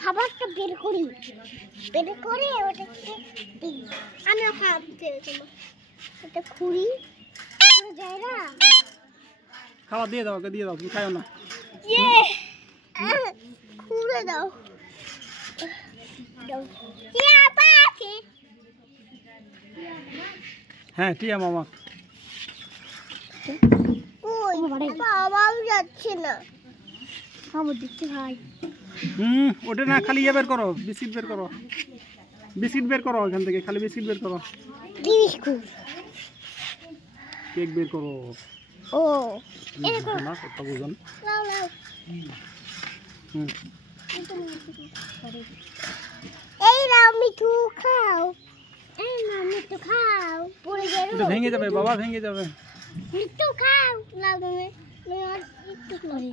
খাবারটা বের করি, বের করে ওটাকে দিই। আমি খাওয়াতে এটা খুঁড়ি যায় না, খাবার দিয়ে দাও, দিয়ে দাও, তুমি খাও না। খুঁড়ে দাও। হ্যাঁ টিয়া মামা বাবাও যাচ্ছে না, খাবার দিচ্ছে ভাই। ওটা না, খালি ইয়ে বের করো, বিস্কিট বের করো, বিস্কিট বের করো এখান থেকে, খালি বিস্কিট বের করো। কেক বের করো। ও না কথা বুঝুন। এই নাও মিঠু খাও, এই নাও মিঠু খাও, পড়ে যাবে, এটা ভেঙে যাবে বাবা, ভেঙে যাবে। মিঠু খাও, লাও তুমি একটু করে